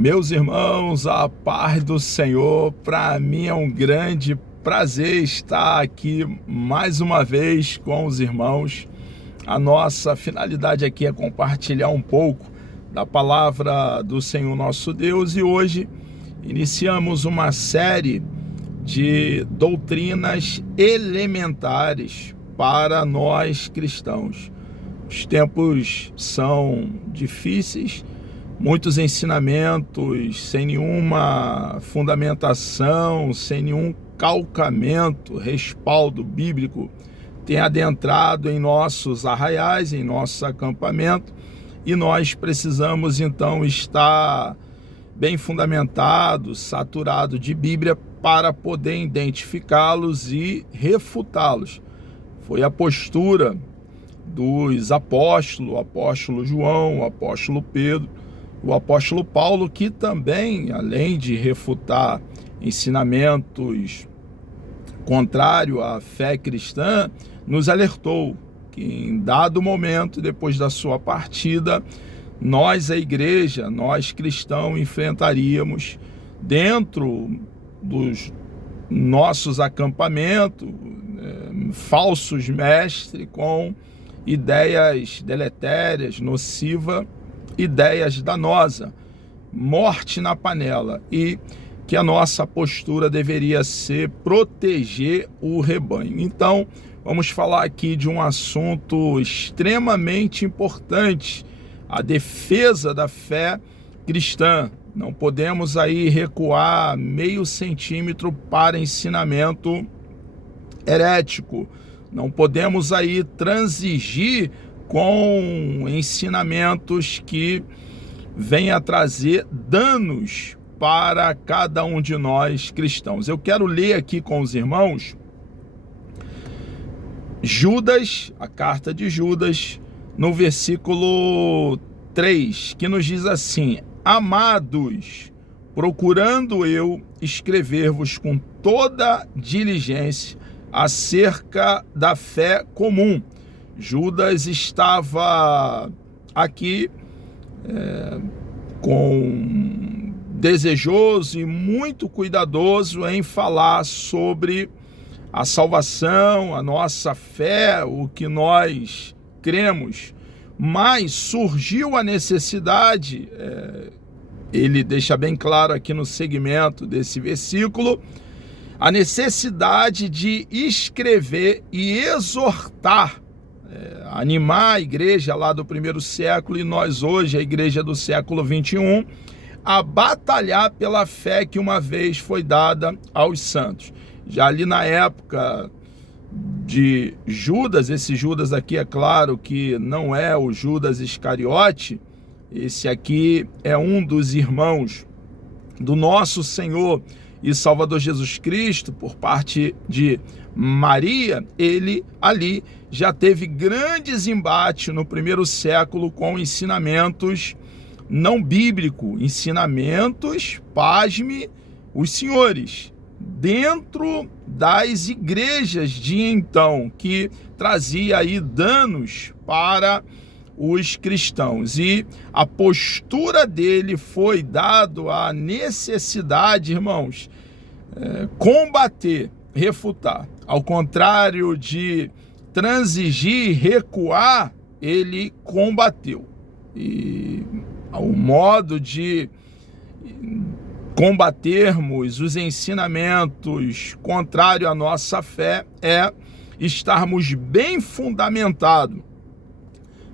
Meus irmãos, a paz do Senhor, para mim é um grande prazer estar aqui mais uma vez com os irmãos. A nossa finalidade aqui é compartilhar um pouco da palavra do Senhor nosso Deus e hoje iniciamos uma série de doutrinas elementares para nós cristãos. Os tempos são difíceis, muitos ensinamentos sem nenhuma fundamentação, sem nenhum calcamento, respaldo bíblico, têm adentrado em nossos arraiais, em nosso acampamento, e nós precisamos então estar bem fundamentados, saturados de Bíblia para poder identificá-los e refutá-los. Foi a postura dos apóstolos, o apóstolo João, o apóstolo Pedro, o apóstolo Paulo, que também, além de refutar ensinamentos contrários à fé cristã, nos alertou que em dado momento, depois da sua partida, nós, a igreja, nós cristãos, enfrentaríamos dentro dos nossos acampamentos falsos mestres com ideias deletérias, nocivas, ideias danosas, morte na panela, e que a nossa postura deveria ser proteger o rebanho. Então, vamos falar aqui de um assunto extremamente importante, a defesa da fé cristã. Não podemos aí recuar meio centímetro para ensinamento herético. Não podemos aí transigir com ensinamentos que venham a trazer danos para cada um de nós cristãos. Eu quero ler aqui com os irmãos Judas, a carta de Judas, no versículo 3, que nos diz assim: Amados, procurando eu escrever-vos com toda diligência acerca da fé comum. Judas estava aqui desejoso e muito cuidadoso em falar sobre a salvação, a nossa fé, o que nós cremos, mas surgiu a necessidade, ele deixa bem claro aqui no segmento desse versículo, a necessidade de escrever e exortar, animar a igreja lá do primeiro século e nós hoje, a igreja do século 21, a batalhar pela fé que uma vez foi dada aos santos. Já ali na época de Judas, esse Judas aqui é claro que não é o Judas Iscariote, esse aqui é um dos irmãos do nosso Senhor e Salvador Jesus Cristo, por parte de Maria. Ele ali já teve grandes embates no primeiro século com ensinamentos não bíblicos, ensinamentos, pasme os senhores, dentro das igrejas de então, que trazia aí danos para os cristãos, e a postura dele foi dado a necessidade, irmãos, combater, refutar. Ao contrário de transigir, recuar, ele combateu. E o modo de combatermos os ensinamentos contrários à nossa fé é estarmos bem fundamentados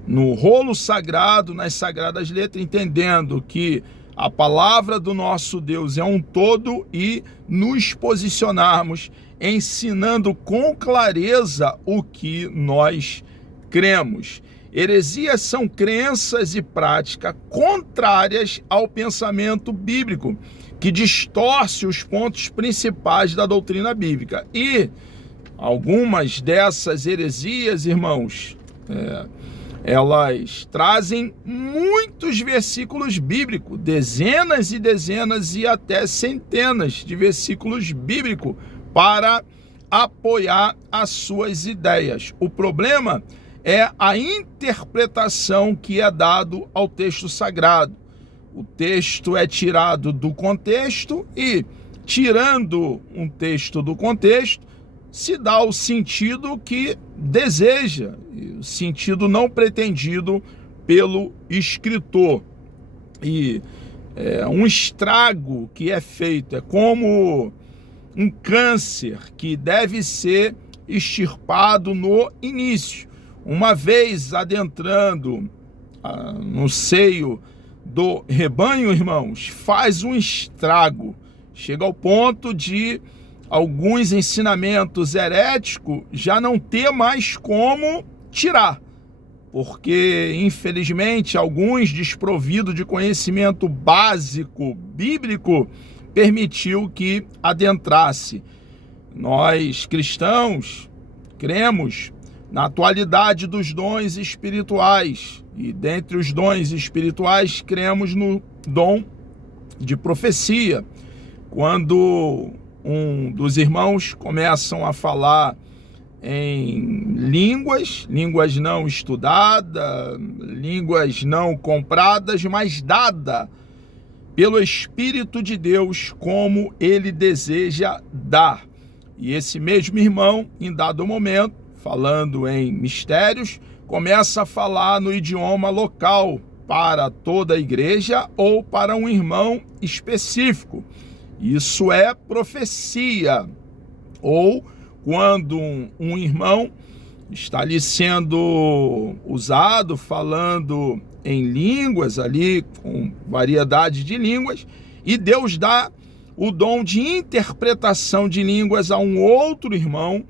no rolo sagrado, nas sagradas letras, entendendo que a palavra do nosso Deus é um todo e nos posicionarmos ensinando com clareza o que nós cremos. Heresias são crenças e práticas contrárias ao pensamento bíblico, que distorce os pontos principais da doutrina bíblica. E algumas dessas heresias, irmãos, elas trazem muitos versículos bíblicos, dezenas e dezenas e até centenas de versículos bíblicos para apoiar as suas ideias. O problema é a interpretação que é dado ao texto sagrado. o texto é tirado do contexto e, tirando um texto do contexto, se dá o sentido que deseja, o sentido não pretendido pelo escritor. E um estrago que é feito, é como um câncer que deve ser extirpado no início. Uma vez adentrando no seio do rebanho, irmãos, faz um estrago. Chega ao ponto de alguns ensinamentos heréticos já não ter mais como tirar. Porque, infelizmente, alguns desprovidos de conhecimento básico bíblico permitiu que adentrasse. Nós, cristãos, cremos na atualidade dos dons espirituais. E dentre os dons espirituais, cremos no dom de profecia. Quando um dos irmãos começam a falar em línguas não estudadas, línguas não compradas, mas dada pelo Espírito de Deus como ele deseja dar. E esse mesmo irmão, em dado momento, falando em mistérios, começa a falar no idioma local para toda a igreja ou para um irmão específico. Isso é profecia. Ou quando um irmão está ali sendo usado, falando em línguas ali, com variedade de línguas, e Deus dá o dom de interpretação de línguas a um outro irmão,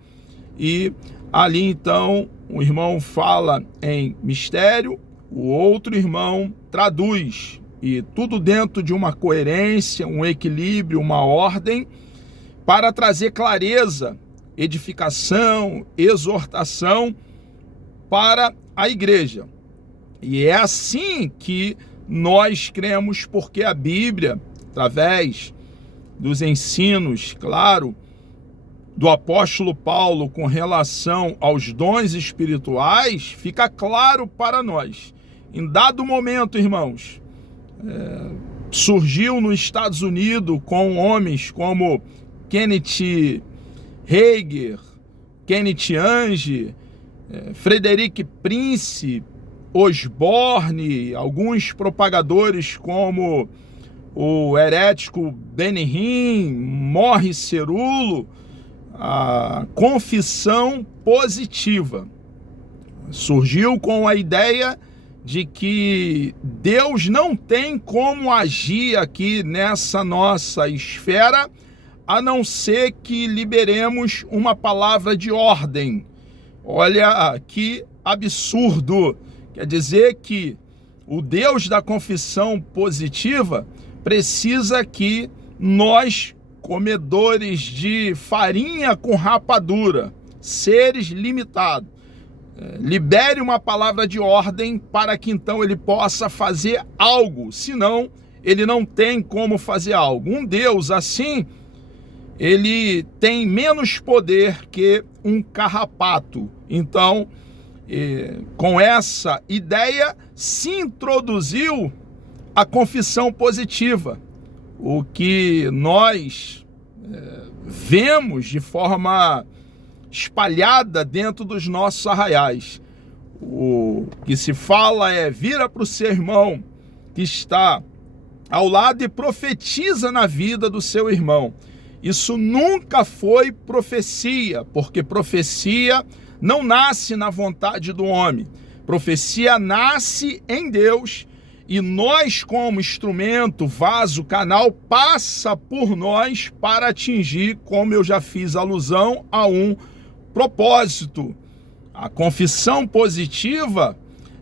e ali então o irmão fala em mistério, o outro irmão traduz, e tudo dentro de uma coerência, um equilíbrio, uma ordem, para trazer clareza, edificação, exortação para a igreja. E é assim que nós cremos, porque a Bíblia, através dos ensinos, claro, do apóstolo Paulo com relação aos dons espirituais, fica claro para nós. Em dado momento, irmãos, surgiu nos Estados Unidos com homens como Kenneth Hagin, Kenneth Ange, Frederick Prince, Osborne, alguns propagadores como o herético Benny Hinn, Morris Cerullo, a confissão positiva. Surgiu com a ideia de que Deus não tem como agir aqui nessa nossa esfera, a não ser que liberemos uma palavra de ordem. Olha que absurdo! Quer dizer que o Deus da confissão positiva precisa que nós, comedores de farinha com rapadura, seres limitados, libere uma palavra de ordem para que então ele possa fazer algo, senão ele não tem como fazer algo. Um Deus assim, ele tem menos poder que um carrapato. Então, com essa ideia, se introduziu a confissão positiva, o que nós vemos de forma espalhada dentro dos nossos arraiais. O que se fala é: vira para o seu irmão que está ao lado e profetiza na vida do seu irmão. Isso nunca foi profecia, porque profecia não nasce na vontade do homem. Profecia nasce em Deus, e nós, como instrumento, vaso, canal, passa por nós para atingir, como eu já fiz alusão, a um propósito. A confissão positiva,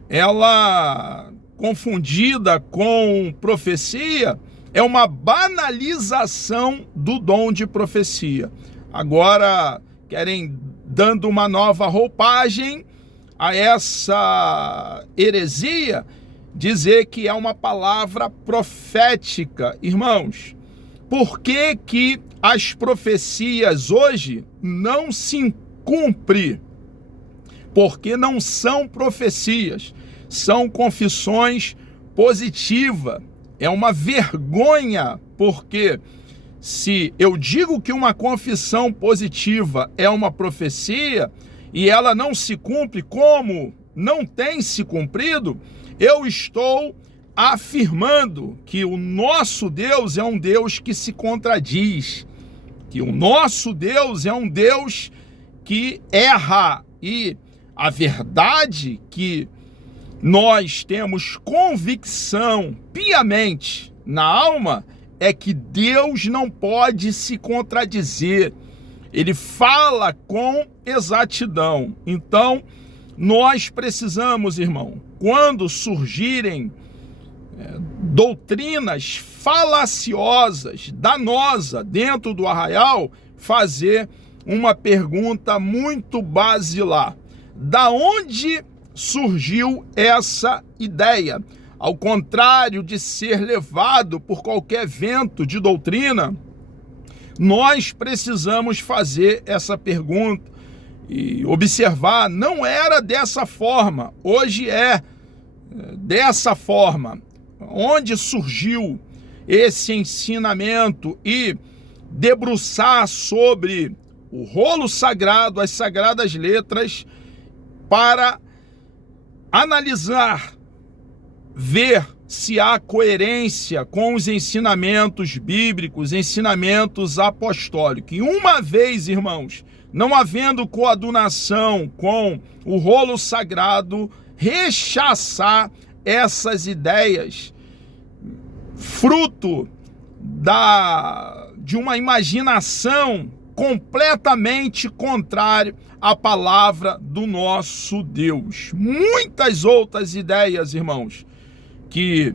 ela, confundida com profecia, é uma banalização do dom de profecia. Agora, querem dando uma nova roupagem a essa heresia, dizer que é uma palavra profética. Irmãos, por que que as profecias hoje não se cumprem? Porque não são profecias, são confissões positivas. é uma vergonha, porque se eu digo que uma confissão positiva é uma profecia e ela não se cumpre como não tem se cumprido, eu estou afirmando que o nosso Deus é um Deus que se contradiz, que o nosso Deus é um Deus que erra, e a verdade que nós temos convicção piamente na alma é que Deus não pode se contradizer, ele fala com exatidão. Então, nós precisamos, irmão, quando surgirem doutrinas falaciosas, danosas dentro do arraial, fazer uma pergunta muito basilar: da onde surgiu essa ideia? Ao contrário de ser levado por qualquer vento de doutrina, nós precisamos fazer essa pergunta e observar: não era dessa forma, hoje é dessa forma. Onde surgiu esse ensinamento? E debruçar sobre o rolo sagrado, as sagradas letras, para analisar, ver se há coerência com os ensinamentos bíblicos, ensinamentos apostólicos. E uma vez, irmãos, não havendo coadunação com o rolo sagrado, rechaçar essas ideias, fruto de uma imaginação completamente contrária à palavra do nosso Deus. Muitas outras ideias, irmãos, que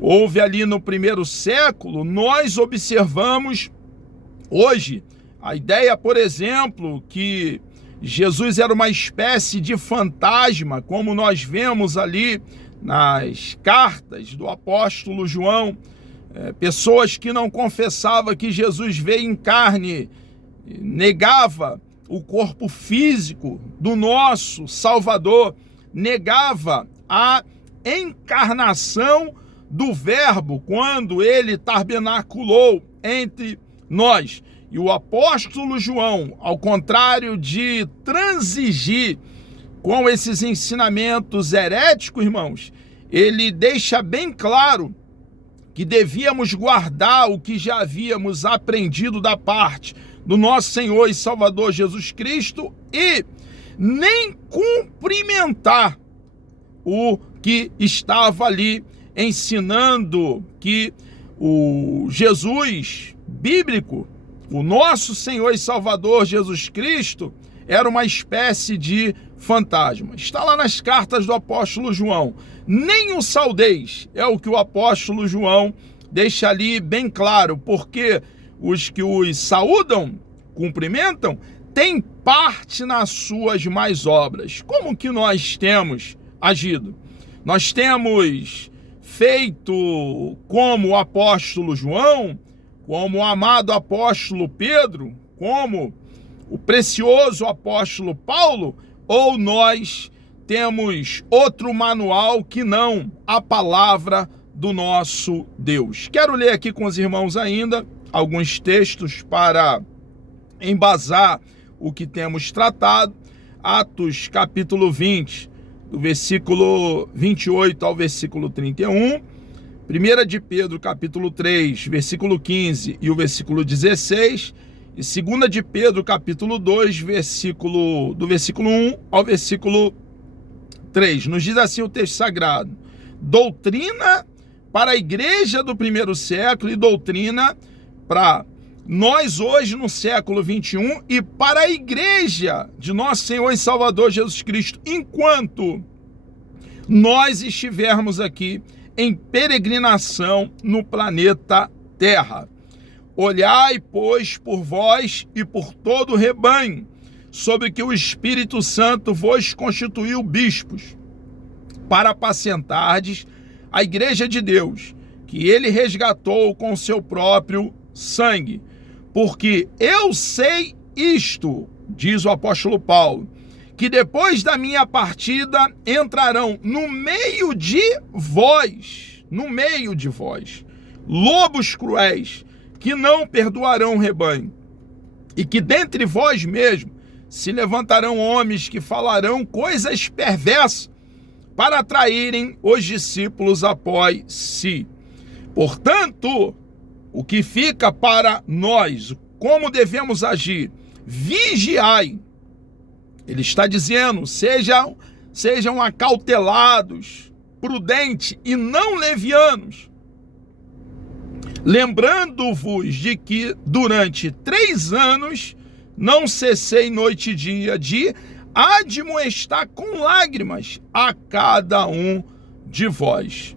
houve ali no primeiro século, nós observamos hoje. A ideia, por exemplo, que Jesus era uma espécie de fantasma, como nós vemos ali nas cartas do apóstolo João, pessoas que não confessavam que Jesus veio em carne, negava o corpo físico do nosso Salvador, negava a encarnação do Verbo quando ele tabernaculou entre nós. E o apóstolo João, ao contrário de transigir com esses ensinamentos heréticos, irmãos, ele deixa bem claro que devíamos guardar o que já havíamos aprendido da parte do nosso Senhor e Salvador Jesus Cristo e nem cumprimentar o que estava ali ensinando, que o Jesus bíblico, o nosso Senhor e Salvador Jesus Cristo, era uma espécie de fantasma. Está lá nas cartas do apóstolo João. Nem o saudeis, é o que o apóstolo João deixa ali bem claro, porque os que os saúdam, cumprimentam, têm parte nas suas más obras. Como que nós temos agido? Nós temos feito como o apóstolo João, como o amado apóstolo Pedro, como o precioso apóstolo Paulo, ou nós temos outro manual que não a palavra do nosso Deus? Quero ler aqui com os irmãos ainda alguns textos para embasar o que temos tratado. Atos capítulo 20, do versículo 28 ao versículo 31. 1 de Pedro capítulo 3, versículo 15 e o versículo 16. E 2 de Pedro capítulo 2, do versículo 1 ao versículo 3. Nos diz assim o texto sagrado: doutrina para a igreja do primeiro século e doutrina para nós hoje no século 21 e para a igreja de nosso Senhor e Salvador Jesus Cristo, enquanto nós estivermos aqui em peregrinação no planeta Terra. Olhai, pois, por vós e por todo o rebanho, sobre que o Espírito Santo vos constituiu bispos, para apacentardes a igreja de Deus, que ele resgatou com seu próprio sangue. Porque eu sei isto, diz o apóstolo Paulo, que depois da minha partida entrarão no meio de vós no meio de vós, lobos cruéis, que não perdoarão o rebanho, e que dentre vós mesmos se levantarão homens que falarão coisas perversas para atraírem os discípulos após si. Portanto, o que fica para nós, como devemos agir? Vigiai. Ele está dizendo, sejam acautelados, prudentes e não levianos, lembrando-vos de que durante 3 anos não cessei noite e dia de admoestar com lágrimas a cada um de vós.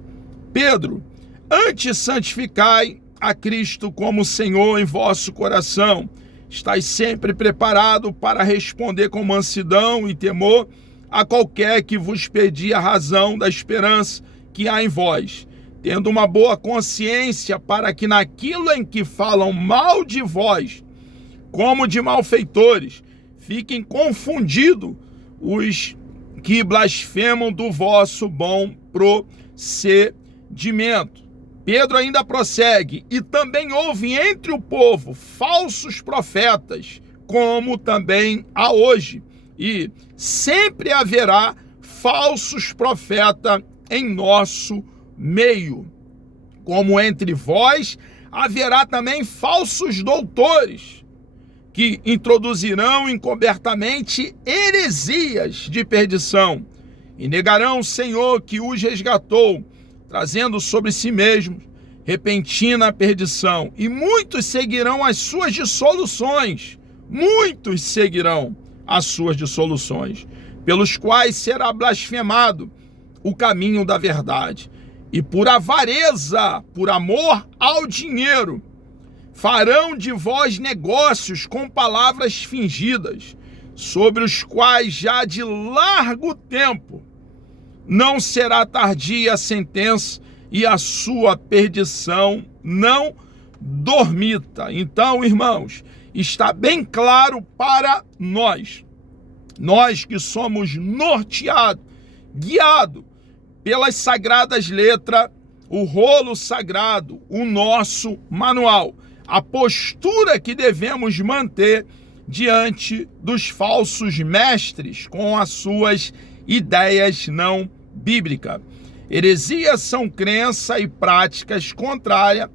Pedro, antes santificai a Cristo como Senhor em vosso coração. Estais sempre preparado para responder com mansidão e temor a qualquer que vos pedir a razão da esperança que há em vós, tendo uma boa consciência para que naquilo em que falam mal de vós, como de malfeitores, fiquem confundidos os que blasfemam do vosso bom procedimento. Pedro ainda prossegue, e também houve entre o povo falsos profetas, como também há hoje, e sempre haverá falsos profetas em nosso meio. Como entre vós haverá também falsos doutores, que introduzirão encobertamente heresias de perdição, e negarão o Senhor que os resgatou, trazendo sobre si mesmos repentina perdição. E muitos seguirão as suas dissoluções, pelos quais será blasfemado o caminho da verdade. E por avareza, por amor ao dinheiro, farão de vós negócios com palavras fingidas, sobre os quais já de largo tempo não será tardia a sentença e a sua perdição não dormita. Então, irmãos, está bem claro para nós que somos norteados, guiados pelas sagradas letras, o rolo sagrado, o nosso manual, a postura que devemos manter diante dos falsos mestres com as suas ideias não bíblicas. Heresias são crença e práticas contrárias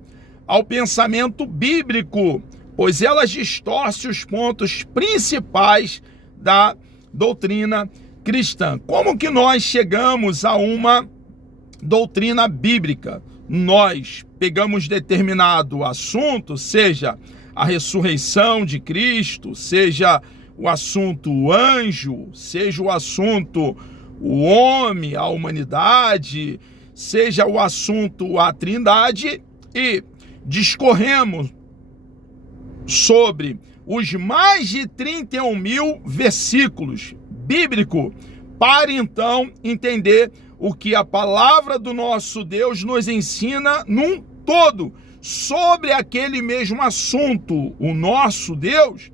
ao pensamento bíblico, pois elas distorcem os pontos principais da doutrina cristã. Como que nós chegamos a uma doutrina bíblica? Nós pegamos determinado assunto, seja a ressurreição de Cristo, seja o assunto anjo, seja o assunto o homem, a humanidade, seja o assunto a trindade, e discorremos sobre os mais de 31.000 versículos bíblicos para então entender o que a palavra do nosso Deus nos ensina num todo sobre aquele mesmo assunto. O nosso Deus,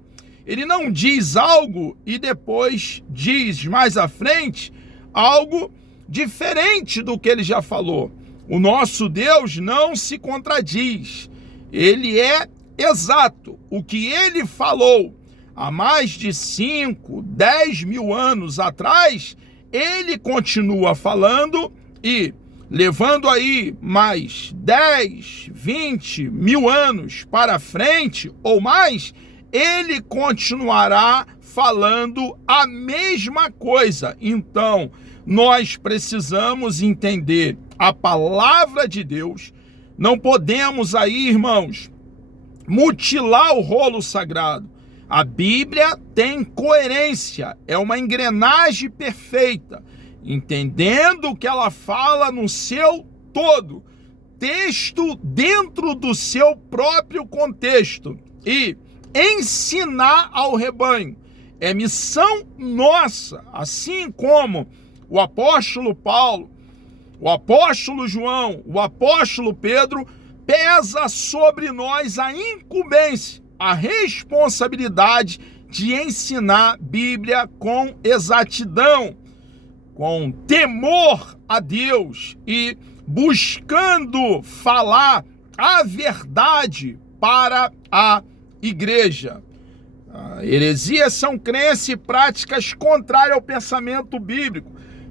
ele não diz algo e depois diz mais à frente algo diferente do que ele já falou. O nosso Deus não se contradiz. Ele é exato. O que ele falou há mais de 5, 10 mil anos atrás, ele continua falando, e levando aí mais 10, 20 mil anos para frente ou mais, ele continuará falando a mesma coisa. Então, nós precisamos entender a palavra de Deus. Não podemos aí, irmãos, mutilar o rolo sagrado. A Bíblia tem coerência, é uma engrenagem perfeita, entendendo o que ela fala no seu todo, texto dentro do seu próprio contexto, e ensinar ao rebanho é missão nossa, assim como o apóstolo Paulo, o apóstolo João, o apóstolo Pedro, pesa sobre nós a incumbência, a responsabilidade de ensinar Bíblia com exatidão, com temor a Deus e buscando falar a verdade para a igreja. Heresias são crenças e práticas contrárias ao pensamento bíblico,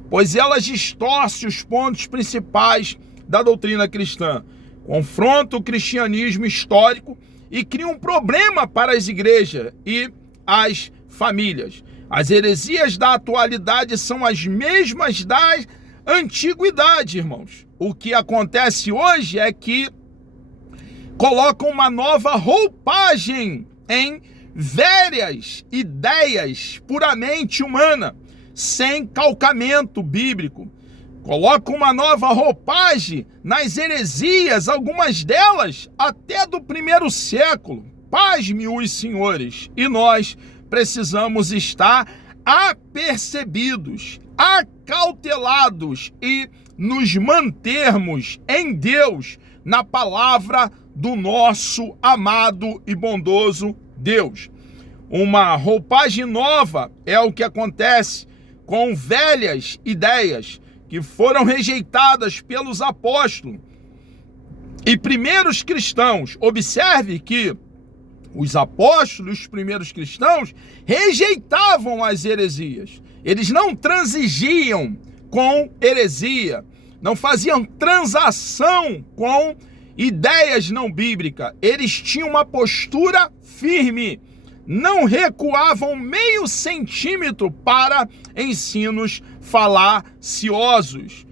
pois elas distorcem os pontos principais da doutrina cristã, confrontam o cristianismo histórico e criam um problema para as igrejas e as famílias. As heresias da atualidade são as mesmas da antiguidade, irmãos. O que acontece hoje é que colocam uma nova roupagem em velhas ideias puramente humanas, sem calcamento bíblico. Colocam uma nova roupagem nas heresias, algumas delas até do 1º século. Pasme os senhores, e nós precisamos estar apercebidos, acautelados e nos mantermos em Deus, na palavra do nosso amado e bondoso Deus. Uma roupagem nova é o que acontece com velhas ideias que foram rejeitadas pelos apóstolos e primeiros cristãos. Observe que os apóstolos, os primeiros cristãos, rejeitavam as heresias. Eles não transigiam com heresia, não faziam transação com ideias não bíblicas. Eles tinham uma postura firme, não recuavam meio centímetro para ensinos falaciosos,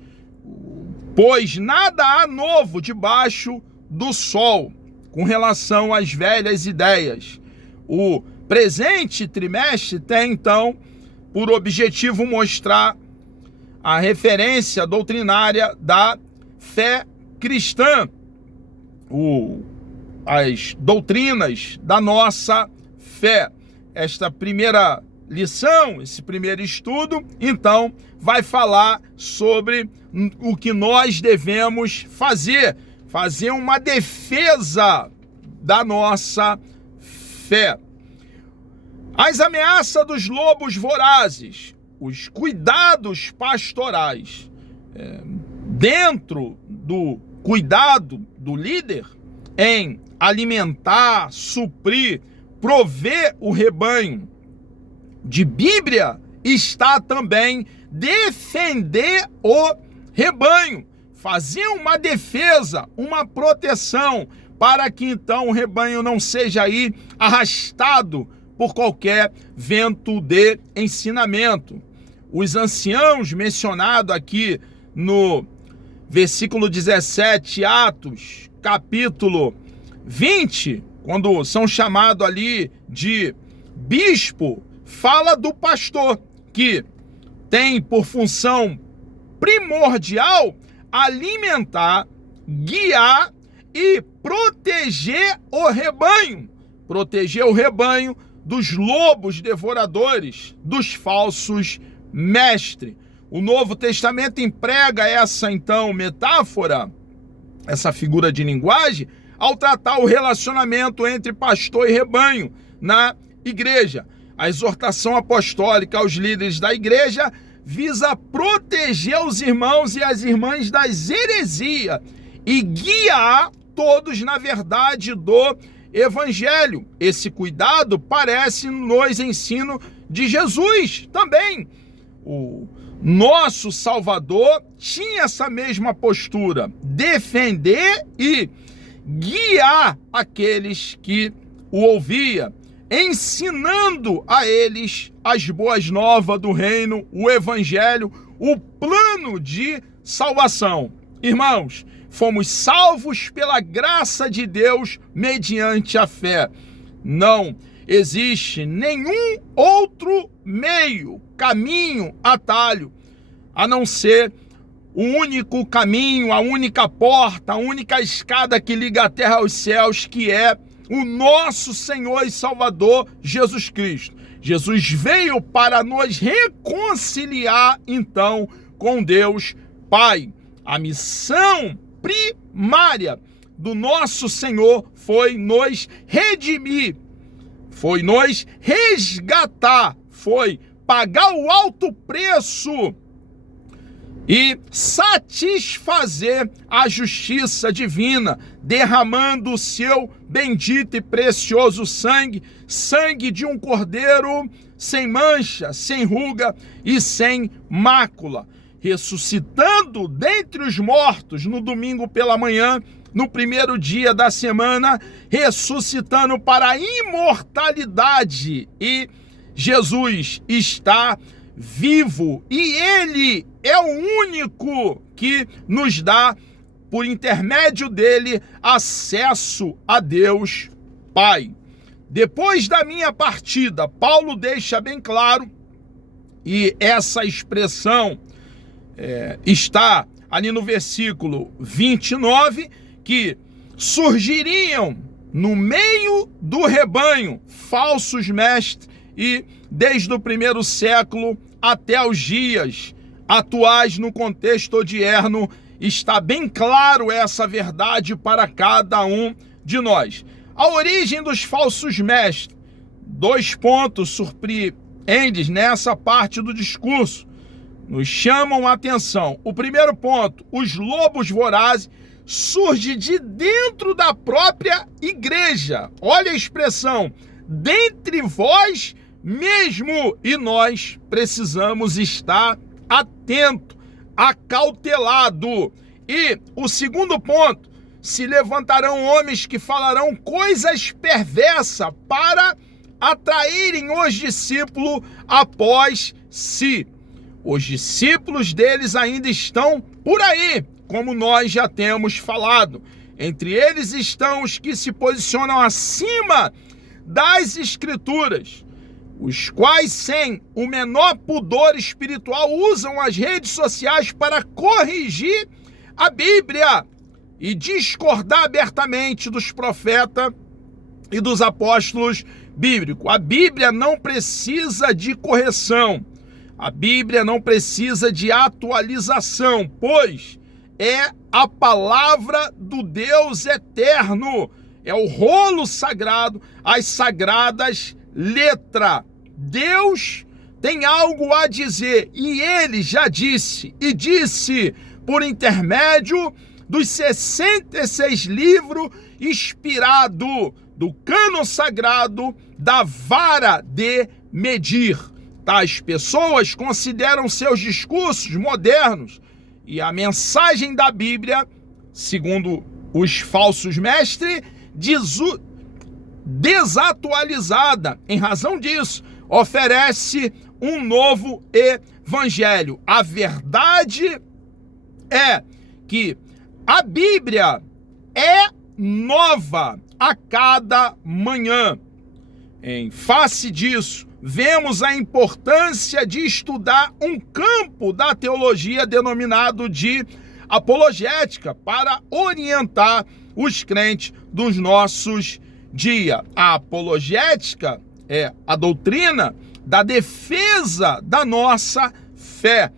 pois nada há novo debaixo do sol com relação às velhas ideias. O presente trimestre tem, então, por objetivo mostrar a referência doutrinária da fé cristã, as doutrinas da nossa fé. Esta primeira lição, esse primeiro estudo, então, vai falar sobre o que nós devemos fazer uma defesa da nossa fé. As ameaças dos lobos vorazes, os cuidados pastorais, dentro do cuidado do líder em alimentar, suprir, prover o rebanho, de Bíblia está também defender o rebanho, fazer uma defesa, uma proteção, para que então o rebanho não seja aí arrastado por qualquer vento de ensinamento. Os anciãos mencionados aqui no versículo 17, Atos, capítulo 20, quando são chamados ali de bispo, fala do pastor, que tem por função primordial alimentar, guiar e proteger o rebanho dos lobos devoradores, dos falsos mestres. O Novo Testamento emprega essa, então, metáfora, essa figura de linguagem, ao tratar o relacionamento entre pastor e rebanho na igreja. A exortação apostólica aos líderes da igreja visa proteger os irmãos e as irmãs das heresias e guiar todos na verdade do evangelho. Esse cuidado parece nos ensinos de Jesus também. O nosso Salvador tinha essa mesma postura, defender e guiar aqueles que o ouviam, ensinando a eles as boas novas do reino, o evangelho, o plano de salvação. Irmãos, fomos salvos pela graça de Deus mediante a fé. Não existe nenhum outro meio, caminho, atalho, a não ser o único caminho, a única porta, a única escada que liga a terra aos céus, que é o nosso Senhor e Salvador Jesus Cristo. Jesus veio para nos reconciliar, então, com Deus Pai. A missão primária do nosso Senhor foi nos redimir, foi nos resgatar, foi pagar o alto preço e satisfazer a justiça divina, derramando o seu bendito e precioso sangue, sangue de um cordeiro sem mancha, sem ruga e sem mácula, ressuscitando dentre os mortos no domingo pela manhã, no primeiro dia da semana, ressuscitando para a imortalidade. E Jesus está vivo e Ele é o único que nos dá, por intermédio dele, acesso a Deus Pai. Depois da minha partida, Paulo deixa bem claro, e essa expressão está ali no versículo 29, que surgiriam no meio do rebanho falsos mestres, e desde o primeiro século até os dias atuais, no contexto odierno, está bem claro essa verdade para cada um de nós. A origem dos falsos mestres, 2 pontos surpreendentes nessa parte do discurso, nos chamam a atenção. O primeiro ponto: os lobos vorazes surgem de dentro da própria igreja. Olha a expressão, dentre vós mesmo, e nós precisamos estar atento, acautelado. E o segundo ponto: se levantarão homens que falarão coisas perversas para atraírem os discípulos após si. Os discípulos deles ainda estão por aí, como nós já temos falado. Entre eles estão os que se posicionam acima das Escrituras, os quais, sem o menor pudor espiritual, usam as redes sociais para corrigir a Bíblia e discordar abertamente dos profetas e dos apóstolos bíblicos. A Bíblia não precisa de correção, a Bíblia não precisa de atualização, pois é a palavra do Deus eterno, é o rolo sagrado, as sagradas letras. Deus tem algo a dizer e Ele já disse, e disse por intermédio dos 66 livros inspirados do cânon sagrado da vara de medir. Tais pessoas consideram seus discursos modernos e a mensagem da Bíblia, segundo os falsos mestres, desatualizada. Em razão disso, oferece um novo evangelho. A verdade é que a Bíblia é nova a cada manhã. Em face disso, vemos a importância de estudar um campo da teologia denominado de apologética para orientar os crentes dos nossos dias. A apologética é a doutrina da defesa da nossa fé.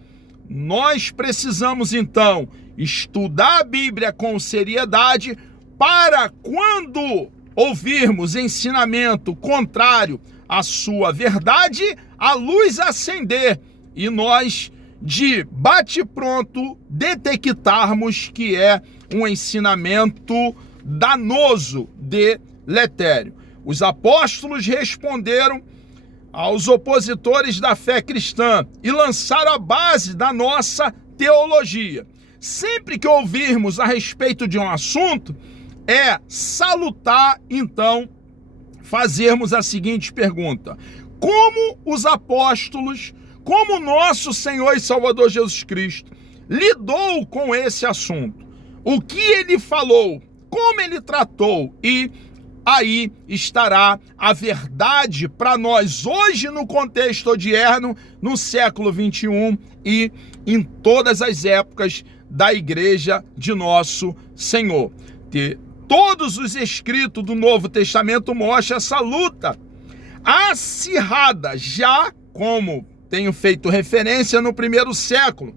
Nós precisamos, então, estudar a Bíblia com seriedade para, quando ouvirmos ensinamento contrário à sua verdade, a luz acender e nós, de bate-pronto, detectarmos que é um ensinamento danoso, deletério. Os apóstolos responderam aos opositores da fé cristã e lançaram a base da nossa teologia. Sempre que ouvirmos a respeito de um assunto, é salutar, então, fazermos a seguinte pergunta: como os apóstolos, como nosso Senhor e Salvador Jesus Cristo lidou com esse assunto? O que ele falou? Como ele tratou? E aí estará a verdade para nós hoje no contexto odierno, no século 21 e em todas as épocas da igreja de nosso Senhor. Todos os escritos do Novo Testamento mostram essa luta acirrada, já como tenho feito referência no primeiro século,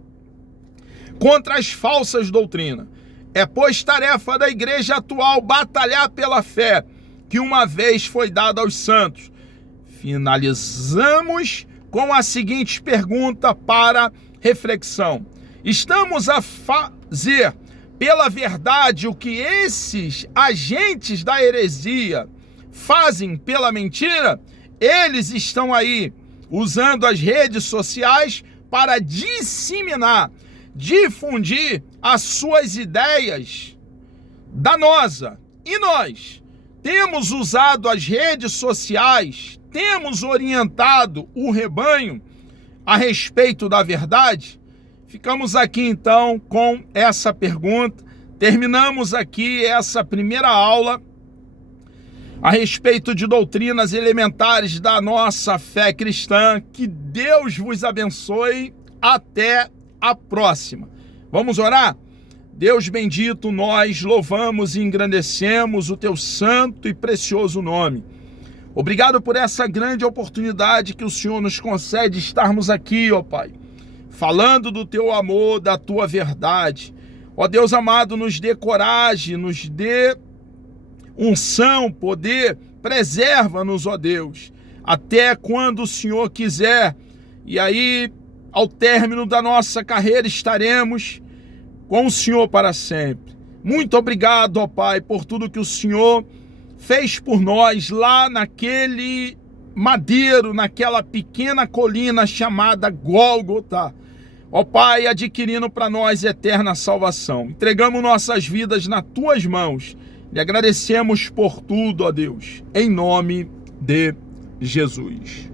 contra as falsas doutrinas. É, pois, tarefa da igreja atual batalhar pela fé que uma vez foi dada aos santos. Finalizamos com a seguinte pergunta para reflexão: Estamos a fazer pela verdade o que esses agentes da heresia fazem pela mentira? Eles estão aí usando as redes sociais para disseminar, difundir as suas ideias danosas. E nós temos usado as redes sociais, temos orientado o rebanho a respeito da verdade? Ficamos aqui então com essa pergunta, terminamos aqui essa primeira aula a respeito de doutrinas elementares da nossa fé cristã. Que Deus vos abençoe, até a próxima. Vamos orar? Deus bendito, nós louvamos e engrandecemos o teu santo e precioso nome. Obrigado por essa grande oportunidade que o Senhor nos concede estarmos aqui, ó Pai, falando do teu amor, da tua verdade. Ó Deus amado, nos dê coragem, nos dê unção, poder, preserva-nos, ó Deus, até quando o Senhor quiser. E aí, ao término da nossa carreira, estaremos com o Senhor para sempre. Muito obrigado, ó Pai, por tudo que o Senhor fez por nós lá naquele madeiro, naquela pequena colina chamada Gólgota. Ó Pai, adquirindo para nós eterna salvação. Entregamos nossas vidas nas tuas mãos. E agradecemos por tudo, ó Deus, em nome de Jesus.